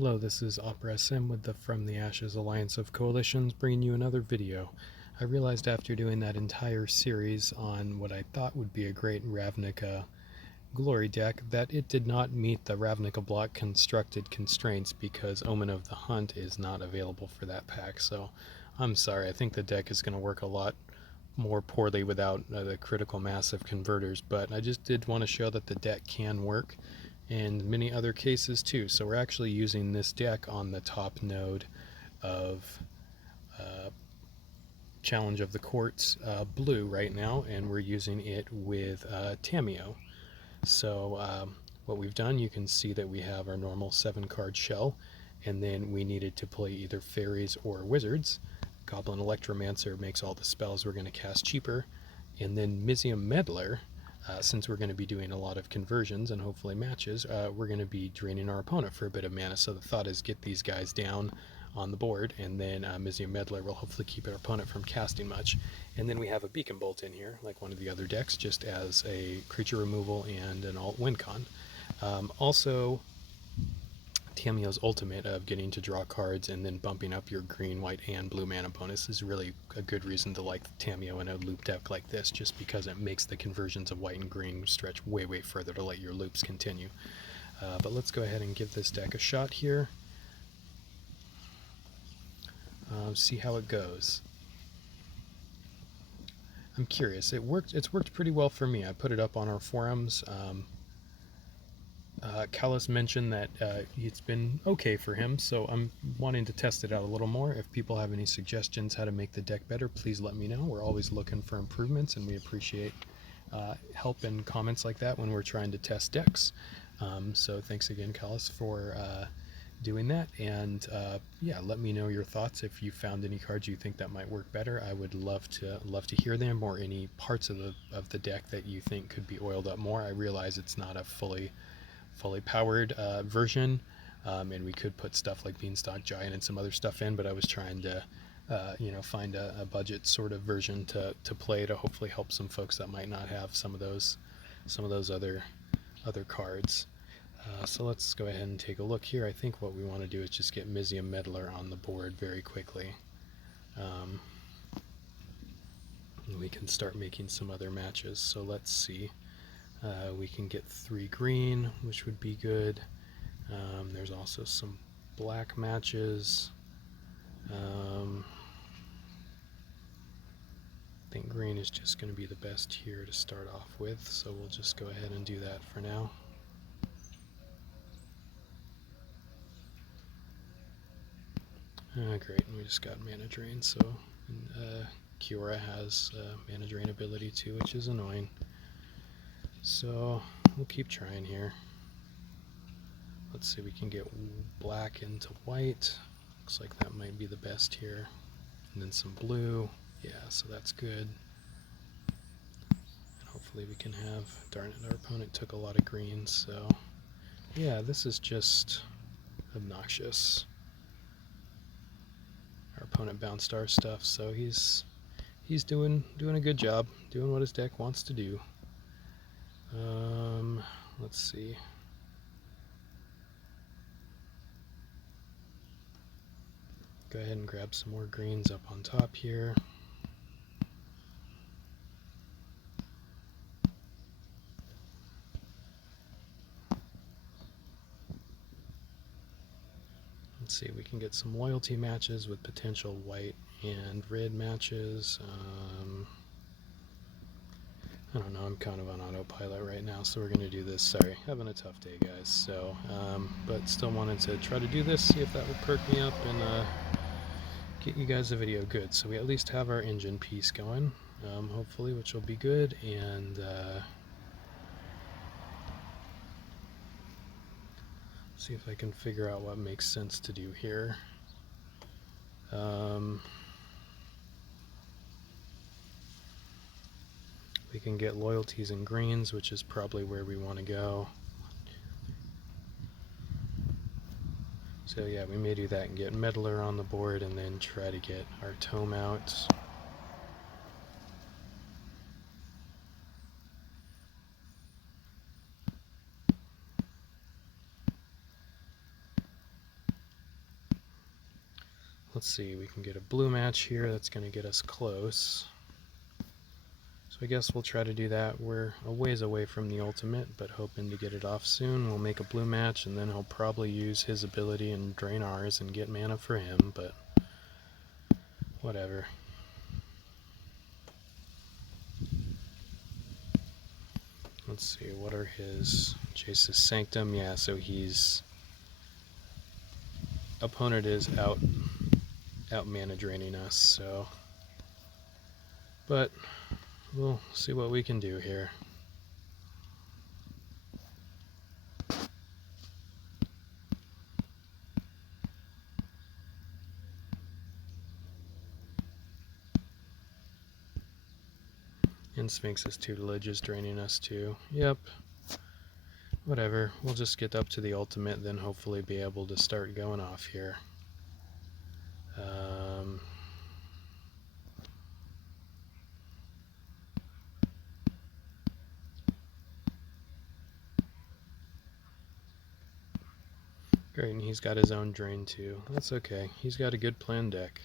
Hello, this is Opera SM with the From the Ashes Alliance of Coalitions, bringing you another video. I realized after doing that entire series on what I thought would be a great Ravnica glory deck that it did not meet the Ravnica block constructed constraints because Omen of the Hunt is not available for that pack. So I'm sorry, I think the deck is going to work a lot more poorly without the critical mass of converters, but I just did want to show that the deck can work and many other cases too. So we're actually using this deck on the top node of Challenge of the Courts blue right now, and we're using it with Tamiyo. So what we've done, you can see that we have our normal 7-card shell, and then we needed to play either fairies or wizards. Goblin Electromancer makes all the spells we're going to cast cheaper, and then Mizium Meddler, since we're going to be doing a lot of conversions and hopefully matches, we're going to be draining our opponent for a bit of mana. So the thought is get these guys down on the board, and then Mizium Meddler will hopefully keep our opponent from casting much. And then we have a Beacon Bolt in here, like one of the other decks, just as a creature removal and an alt win con. Also, Tamiyo's ultimate of getting to draw cards and then bumping up your green, white, and blue mana bonus is really a good reason to like Tamiyo in a loop deck like this, just because it makes the conversions of white and green stretch way, way further to let your loops continue. But let's go ahead and give this deck a shot here. See how it goes. I'm curious. It's worked pretty well for me. I put it up on our forums. Callis mentioned that it's been okay for him, so I'm wanting to test it out a little more. If people have any suggestions how to make the deck better, please let me know. We're always looking for improvements, and we appreciate help and comments like that when we're trying to test decks. So thanks again, Callis, for doing that, and yeah, let me know your thoughts. If you found any cards you think that might work better, I would love to hear them, or any parts of the deck that you think could be oiled up more. I realize it's not a fully powered version, and we could put stuff like Beanstalk Giant and some other stuff in, but I was trying to find a budget sort of version to play to hopefully help some folks that might not have some of those other cards. So let's go ahead and take a look here. I think what we want to do is just get Mizium Meddler on the board very quickly. We can start making some other matches. So let's see. We can get 3 green, which would be good. There's also some black matches. I think green is just going to be the best here to start off with, so we'll just go ahead and do that for now. Great, and we just got mana drain, so Kiora has mana drain ability too, which is annoying. So we'll keep trying here. Let's see, we can get black into white. Looks like that might be the best here. And then some blue. Yeah, so that's good. And hopefully we can have, darn it, our opponent took a lot of greens, so yeah, this is just obnoxious. Our opponent bounced our stuff, so he's doing a good job, doing what his deck wants to do. Let's see. Go ahead and grab some more greens up on top here. Let's see if we can get some loyalty matches with potential white and red matches. I don't know, I'm kind of on autopilot right now, so we're going to do this. Sorry, having a tough day, guys. So, but still wanted to try to do this, see if that would perk me up and get you guys a video good. So we at least have our engine piece going, hopefully, which will be good. And see if I can figure out what makes sense to do here. We can get loyalties and greens, which is probably where we want to go. So yeah, we may do that and get Meddler on the board, and then try to get our Tome out. Let's see, we can get a blue match here. That's going to get us close. So I guess we'll try to do that. We're a ways away from the ultimate, but hoping to get it off soon. We'll make a blue match, and then he'll probably use his ability and drain ours and get mana for him, but whatever. Let's see, what are his... Jace's Sanctum, yeah, so he's... Opponent is out mana draining us, so... But we'll see what we can do here. And Sphinx's tutelage is draining us too. Yep. Whatever. We'll just get up to the ultimate, then hopefully be able to start going off here. Great, and he's got his own drain too. That's okay. He's got a good planned deck.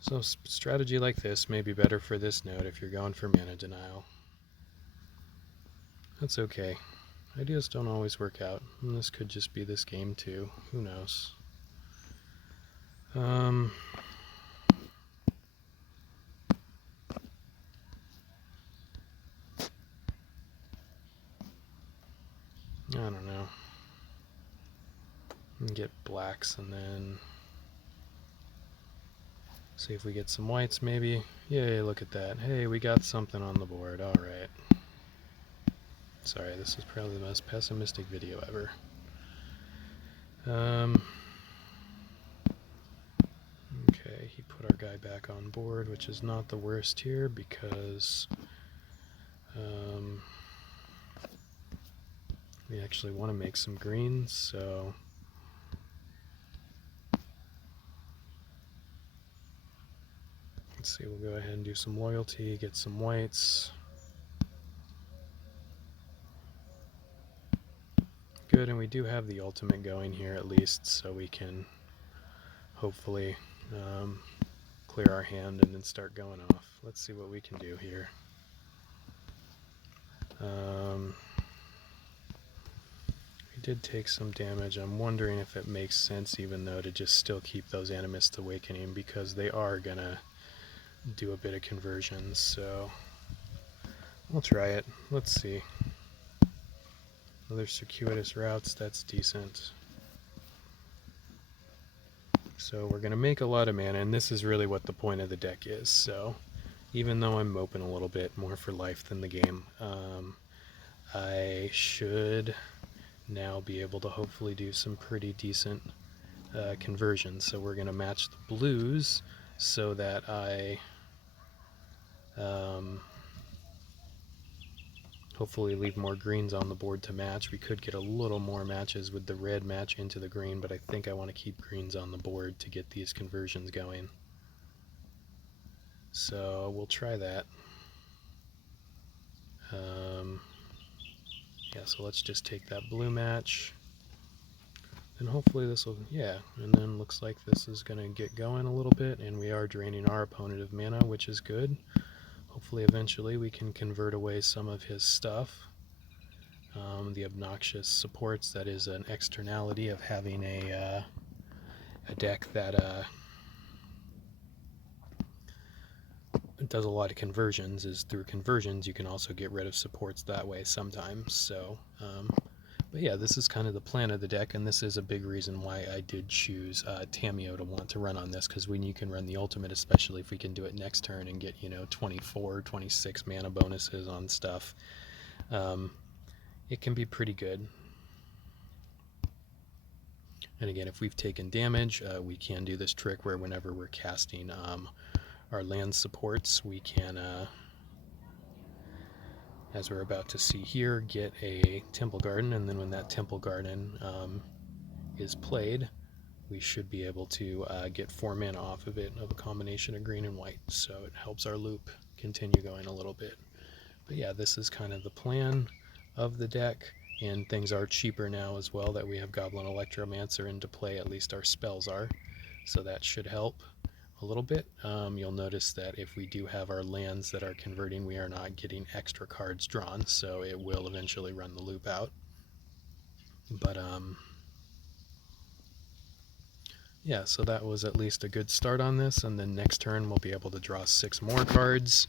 So strategy like this may be better for this node if you're going for mana denial. That's okay. Ideas don't always work out, and this could just be this game too. Who knows? I don't know. Get blacks and then see if we get some whites maybe. Yay, look at that. Hey, we got something on the board. Alright. Sorry, this is probably the most pessimistic video ever. Okay, he put our guy back on board, which is not the worst here because we actually want to make some greens, so let's see, we'll go ahead and do some loyalty, get some whites. Good, and we do have the ultimate going here at least, so we can hopefully clear our hand and then start going off. Let's see what we can do here. We did take some damage. I'm wondering if it makes sense even though to just still keep those Animist Awakening because they are gonna do a bit of conversions, so we'll try it. Let's see. Other circuitous routes, that's decent. So we're going to make a lot of mana, and this is really what the point of the deck is. So even though I'm moping a little bit more for life than the game, I should now be able to hopefully do some pretty decent conversions. So we're going to match the blues so that I hopefully leave more greens on the board to match. We could get a little more matches with the red match into the green, but I think I want to keep greens on the board to get these conversions going. So we'll try that. Yeah, so let's just take that blue match. And hopefully this will, yeah, and then looks like this is going to get going a little bit, and we are draining our opponent of mana, which is good. Hopefully eventually we can convert away some of his stuff. The obnoxious supports, that is an externality of having a deck that does a lot of conversions, is through conversions you can also get rid of supports that way sometimes. So, but yeah, this is kind of the plan of the deck, and this is a big reason why I did choose Tamiyo to want to run on this, because when you can run the ultimate, especially if we can do it next turn and get, 24, 26 mana bonuses on stuff, it can be pretty good. And again, if we've taken damage, we can do this trick where whenever we're casting our land supports, we can, as we're about to see here, get a Temple Garden, and then when that Temple Garden is played, we should be able to get 4 mana off of it, of a combination of green and white, so it helps our loop continue going a little bit. But yeah, this is kind of the plan of the deck, and things are cheaper now as well that we have Goblin Electromancer into play, at least our spells are. so that should help a little bit. You'll notice that if we do have our lands that are converting, we are not getting extra cards drawn, so it will eventually run the loop out. But yeah, so that was at least a good start on this, and then next turn we'll be able to draw 6 more cards.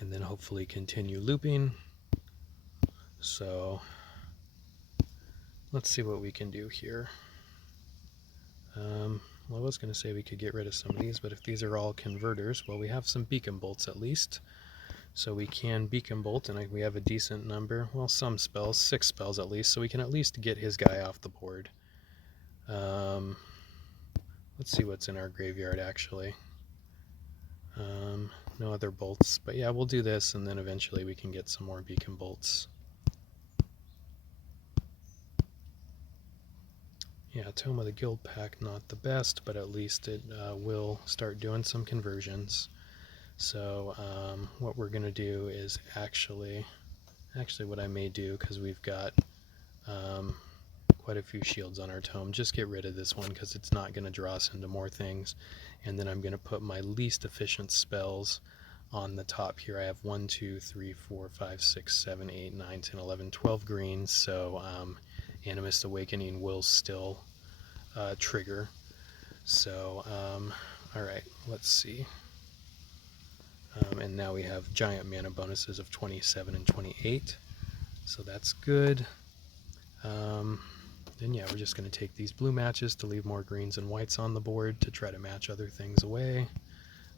And then hopefully continue looping. So let's see what we can do here. Well, I was going to say we could get rid of some of these, but if these are all converters, well, we have some beacon bolts at least. So we can beacon bolt, and we have a decent number, well, some spells, 6 spells at least, so we can at least get his guy off the board. Let's see what's in our graveyard, actually. No other bolts, but yeah, we'll do this, and then eventually we can get some more beacon bolts. Yeah, Tome of the Guild Pack, not the best, but at least it will start doing some conversions. So what we're going to do is actually what I may do, because we've got quite a few shields on our tome, just get rid of this one because it's not going to draw us into more things. And then I'm going to put my least efficient spells on the top here. I have 1, 2, 3, 4, 5, 6, 7, 8, 9, 10, 11, 12 greens, so Animist Awakening will still trigger. So alright, let's see. And now we have giant mana bonuses of 27 and 28, so that's good. Then yeah, we're just going to take these blue matches to leave more greens and whites on the board to try to match other things away.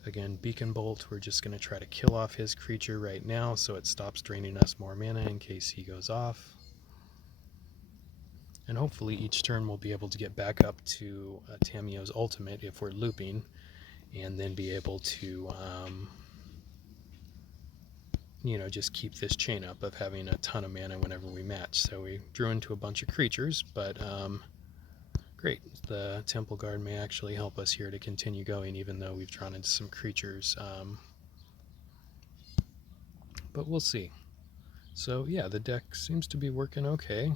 Again, Beacon Bolt, we're just going to try to kill off his creature right now so it stops draining us more mana in case he goes off. And hopefully each turn we'll be able to get back up to Tamiyo's ultimate if we're looping, and then be able to you know, just keep this chain up of having a ton of mana whenever we match. So we drew into a bunch of creatures, but great. The Temple Guard may actually help us here to continue going, even though we've drawn into some creatures. But we'll see. So yeah, the deck seems to be working okay.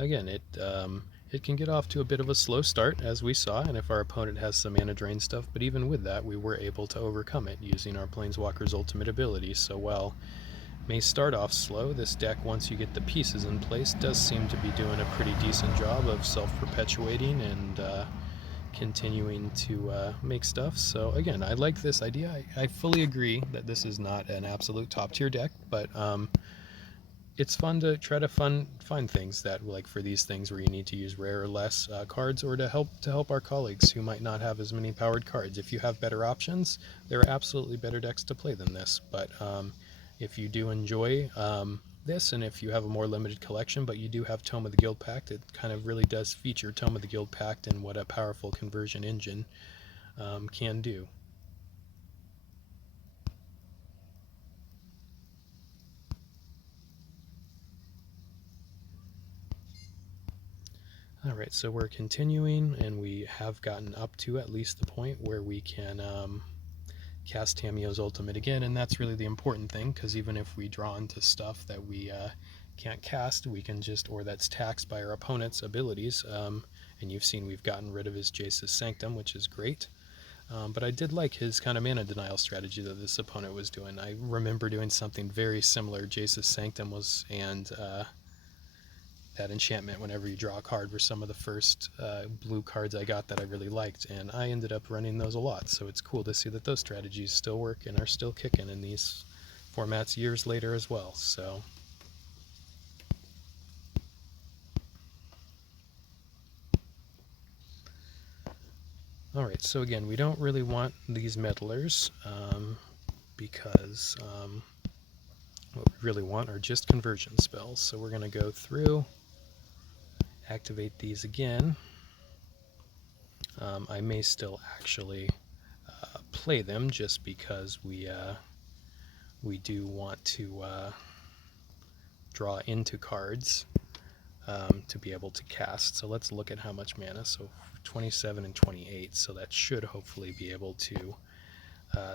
Again, it can get off to a bit of a slow start, as we saw, and if our opponent has some mana drain stuff, but even with that, we were able to overcome it using our Planeswalker's ultimate ability. So while it may start off slow, this deck, once you get the pieces in place, does seem to be doing a pretty decent job of self-perpetuating and continuing to make stuff. So again, I like this idea. I fully agree that this is not an absolute top-tier deck, but it's fun to try to find things that, like for these things where you need to use rare or less cards, or to help our colleagues who might not have as many powered cards. If you have better options, there are absolutely better decks to play than this. But if you do enjoy this, and if you have a more limited collection, but you do have Tome of the Guild Pact, it kind of really does feature Tome of the Guild Pact and what a powerful conversion engine can do. Alright, so we're continuing, and we have gotten up to at least the point where we can cast Tamiyo's ultimate again, and that's really the important thing, because even if we draw into stuff that we can't cast, we can just, or that's taxed by our opponent's abilities, and you've seen we've gotten rid of his Jace's Sanctum, which is great. But I did like his kind of mana denial strategy that this opponent was doing. I remember doing something very similar. Jace's Sanctum was, and that enchantment whenever you draw a card were some of the first blue cards I got that I really liked, and I ended up running those a lot. So it's cool to see that those strategies still work and are still kicking in these formats years later as well. So alright, so again, we don't really want these meddlers because what we really want are just conversion spells. So we're going to go through, activate these again. I may still actually play them just because we do want to draw into cards to be able to cast. So let's look at how much mana. So 27 and 28, so that should hopefully be able to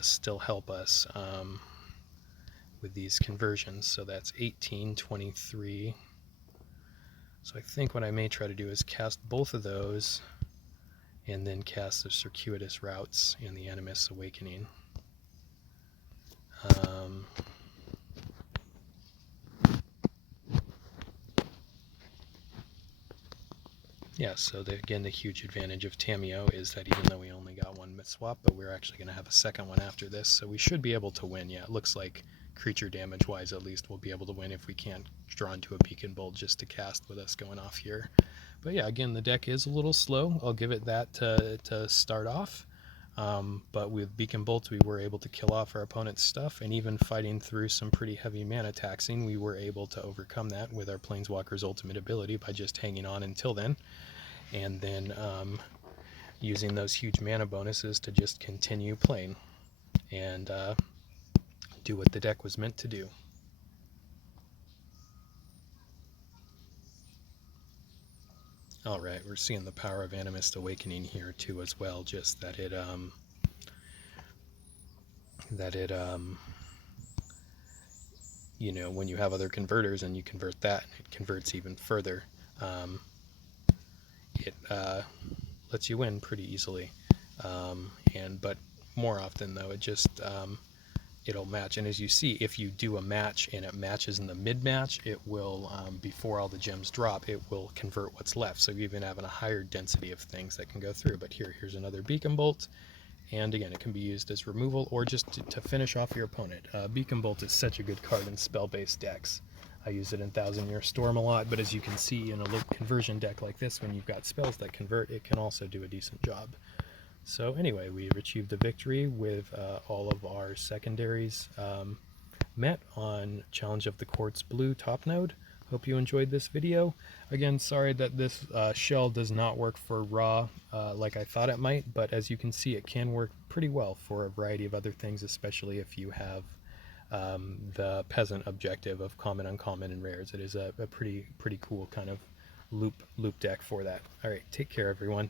still help us with these conversions. So that's 18, 23. So I think what I may try to do is cast both of those and then cast the Circuitous Routes in the Animist's Awakening. Yeah, so again, the huge advantage of Tamiyo is that even though we only got one myth swap, but we're actually going to have a second one after this, so we should be able to win. Yeah, it looks like creature damage-wise, at least, we'll be able to win if we can't draw into a Beacon Bolt just to cast with us going off here. But yeah, again, the deck is a little slow. I'll give it that to start off. But with Beacon Bolts, we were able to kill off our opponent's stuff, and even fighting through some pretty heavy mana taxing, we were able to overcome that with our Planeswalker's ultimate ability by just hanging on until then, and then using those huge mana bonuses to just continue playing and do what the deck was meant to do. Alright, we're seeing the power of Animist Awakening here too as well, just that it you know, when you have other converters and you convert that, it converts even further. It lets you win pretty easily. But more often though, it just it'll match. And as you see, if you do a match and it matches in the mid-match, it will, before all the gems drop, it will convert what's left. So you're even having a higher density of things that can go through. But here's another Beacon Bolt. And again, it can be used as removal or just to finish off your opponent. Beacon Bolt is such a good card in spell-based decks. I use it in Thousand Year Storm a lot, but as you can see in a loop conversion deck like this, when you've got spells that convert, it can also do a decent job. So anyway, we've achieved a victory with all of our secondaries met on Challenge of the Quartz Blue top node. Hope you enjoyed this video. Again, sorry that this shell does not work for raw like I thought it might, but as you can see, it can work pretty well for a variety of other things, especially if you have the peasant objective of common, uncommon, and rares. It is a pretty cool kind of loop deck for that. All right, take care, everyone.